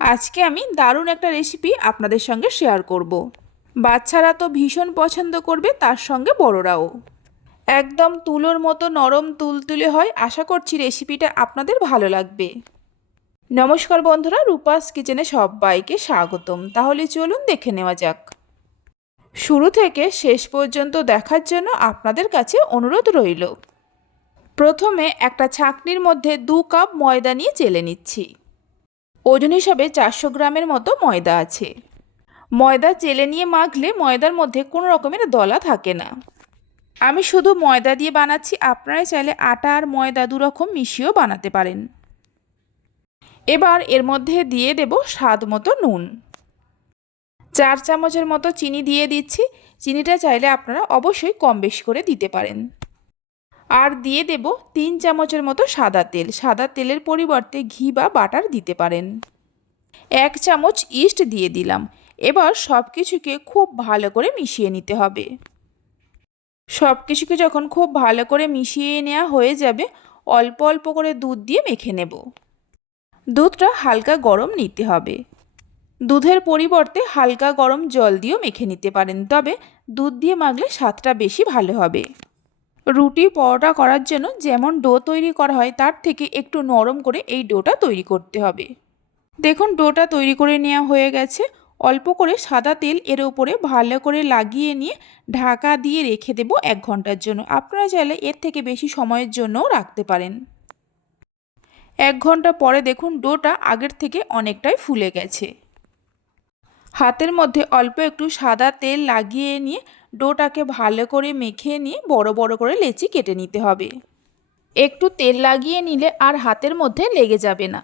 আজকে আমি দারুণ একটা রেসিপি আপনাদের সঙ্গে শেয়ার করব। বাচ্চারা তো ভীষণ পছন্দ করবে তার সঙ্গে বড়রাও। একদম তুলোর মতো নরম তুলতুলে হয়, আশা করছি রেসিপিটা আপনাদের ভালো লাগবে। নমস্কার বন্ধুরা, রূপাস কিচেনে সবাইকে স্বাগতম। তাহলে চলুন দেখে নেওয়া যাক। শুরু থেকে শেষ পর্যন্ত দেখার জন্য আপনাদের কাছে অনুরোধ রইল। প্রথমে একটা ছাঁকনির মধ্যে দু কাপ ময়দা নিয়ে চেলে নিচ্ছি। ওজন হিসাবে চারশো গ্রামের মতো ময়দা আছে। ময়দা চেলে নিয়ে মাখলে ময়দার মধ্যে কোনো রকমের দলা থাকে না। আমি শুধু ময়দা দিয়ে বানাচ্ছি, আপনারা চাইলে আটা আর ময়দা দুরকম মিশিয়েও বানাতে পারেন। এবার এর মধ্যে দিয়ে দেব স্বাদ মতো নুন। চার চামচের মতো চিনি দিয়ে দিচ্ছি। চিনিটা চাইলে আপনারা অবশ্যই কম বেশি করে দিতে পারেন। আর দিয়ে দেব তিন চামচের মতো সাদা তেল। সাদা তেলের পরিবর্তে ঘি বা বাটার দিতে পারেন। এক চামচ ইস্ট দিয়ে দিলাম। এবার সব কিছুকে খুব ভালো করে মিশিয়ে নিতে হবে। সব কিছুকে যখন খুব ভালো করে মিশিয়ে নেওয়া হয়ে যাবে, অল্প অল্প করে দুধ দিয়ে মেখে নেব। দুধটা হালকা গরম নিতে হবে। দুধের পরিবর্তে হালকা গরম জল দিয়েও মেখে নিতে পারেন। তবে দুধ দিয়ে মাখলে স্বাদটা বেশি ভালো হবে। রুটি পরোটা করার জন্য যেমন ডো তৈরি করা হয়, তার থেকে একটু নরম করে এই ডোটা তৈরি করতে হবে। দেখুন, ডোটা তৈরি করে নেওয়া হয়ে গেছে। অল্প করে সাদা তেল এর উপরে ভালো করে লাগিয়ে নিয়ে ঢাকা দিয়ে রেখে দেব এক ঘণ্টার জন্য। আপনারা চাইলে এর থেকে বেশি সময়ের জন্যও রাখতে পারেন। এক ঘণ্টা পরে দেখুন, ডোটা আগের থেকে অনেকটাই ফুলে গেছে। হাতের মধ্যে অল্প একটু সাদা তেল লাগিয়ে নিয়ে ডোটাকে ভালো করে মেখে নিয়ে বড় বড় করে লেচি কেটে নিতে হবে। একটু তেল লাগিয়ে নিলে আর হাতের মধ্যে লেগে যাবে না।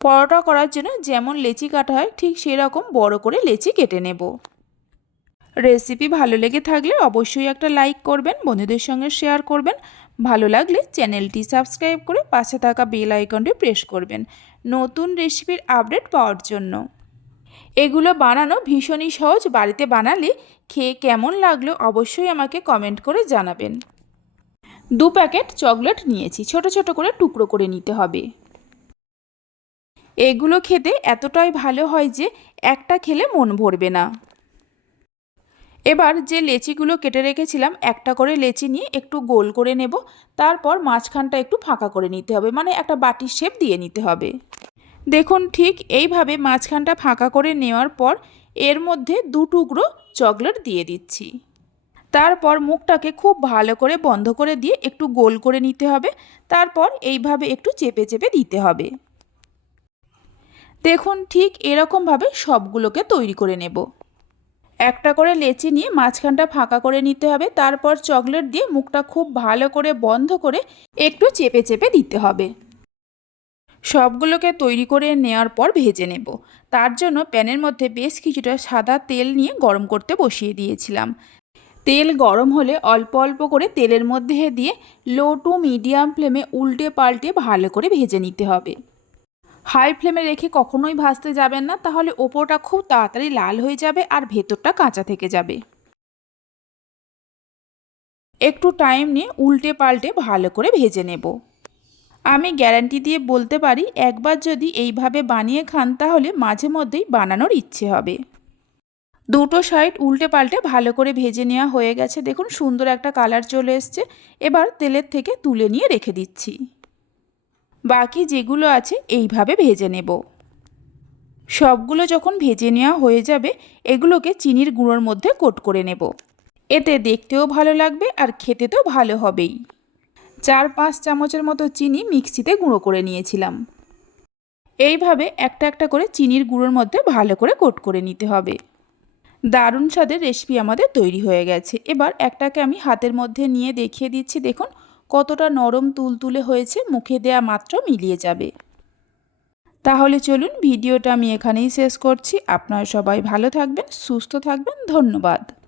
পরোটা করার জন্য যেমন লেচি কাটা হয়, ঠিক সেরকম বড় করে লেচি কেটে নেব। রেসিপি ভালো লেগে থাকলে অবশ্যই একটা লাইক করবেন, বন্ধুদের সঙ্গে শেয়ার করবেন। ভালো লাগলে চ্যানেলটি সাবস্ক্রাইব করে পাশে থাকা বেল আইকনটি প্রেস করবেন। নতুন রেসিপির আপডেট পাওয়ার জন্য। এগুলো বানানো ভীষণই সহজ। বাড়িতে বানালে খেয়ে কেমন লাগল অবশ্যই আমাকে কমেন্ট করে জানাবেন। দু প্যাকেট চকলেট নিয়েছি, ছোট ছোট করে টুকরো করে নিতে হবে। এগুলো খেতে এতটাই ভালো হয় যে একটা খেলে মন ভরবে না। এবার যে লেচিগুলো কেটে রেখেছিলাম, একটা করে লেচি নিয়ে একটু গোল করে নেব। তারপর মাঝখানটা একটু ফাঁকা করে নিতে হবে মানে একটা বাটির শেপ দিয়ে নিতে হবে। দেখুন, ঠিক এইভাবে মাঝখানটা ফাঁকা করে নেওয়ার পর এর মধ্যে দু টুকরো চকলেট দিয়ে দিচ্ছি। তারপর মুখটাকে খুব ভালো করে বন্ধ করে দিয়ে একটু গোল করে নিতে হবে। তারপর এইভাবে একটু চেপে চেপে দিতে হবে। দেখুন, ঠিক এরকমভাবে সবগুলোকে তৈরি করে নেব। একটা করে লেচি নিয়ে মাঝখানটা ফাঁকা করে নিতে হবে। তারপর চকলেট দিয়ে মুখটা খুব ভালো করে বন্ধ করে একটু চেপে চেপে দিতে হবে। সবগুলোকে তৈরি করে নেওয়ার পর ভেজে নেব। তার জন্য প্যানের মধ্যে বেশ কিছুটা সাদা তেল নিয়ে গরম করতে বসিয়ে দিয়েছিলাম। তেল গরম হলে অল্প অল্প করে তেলের মধ্যে দিয়ে লো টু মিডিয়াম ফ্লেমে উল্টে পাল্টে ভালো করে ভেজে নিতে হবে। হাই ফ্লেমে রেখে কখনোই ভাজতে যাবেন না, তাহলে ওপরটা খুব তাড়াতাড়ি লাল হয়ে যাবে আর ভেতরটা কাঁচা থেকে যাবে। একটু টাইম নিয়ে উল্টে পাল্টে ভালো করে ভেজে নেব। আমি গ্যারান্টি দিয়ে বলতে পারি, একবার যদি এইভাবে বানিয়ে খান তাহলে মাঝে মধ্যেই বানানোর ইচ্ছে হবে। দুটো সাইড উল্টে পাল্টে ভালো করে ভেজে নেওয়া হয়ে গেছে। দেখুন, সুন্দর একটা কালার চলে এসছে। এবার তেলের থেকে তুলে নিয়ে রেখে দিচ্ছি। বাকি যেগুলো আছে এইভাবে ভেজে নেব। সবগুলো যখন ভেজে নেওয়া হয়ে যাবে, এগুলোকে চিনির গুঁড়োর মধ্যে কোট করে নেব। এতে দেখতেও ভালো লাগবে আর খেতে তো ভালো হবেই। চার পাঁচ চামচের মতো চিনি মিক্সিতে গুঁড়ো করে নিয়েছিলাম। এইভাবে একটা একটা করে চিনির গুঁড়োর মধ্যে ভালো করে কোট করে নিতে হবে। দারুণ স্বাদের রেসিপি আমাদের তৈরি হয়ে গেছে। এবার একটাকে আমি হাতের মধ্যে নিয়ে দেখিয়ে দিচ্ছি। দেখুন, কতটা নরম তুলতুলে হয়েছে, মুখে দেয়া মাত্র মিলিয়ে যাবে। তাহলে চলুন, ভিডিওটা আমি এখানেই শেষ করছি। আপনারা সবাই ভালো থাকবেন, সুস্থ থাকবেন, ধন্যবাদ।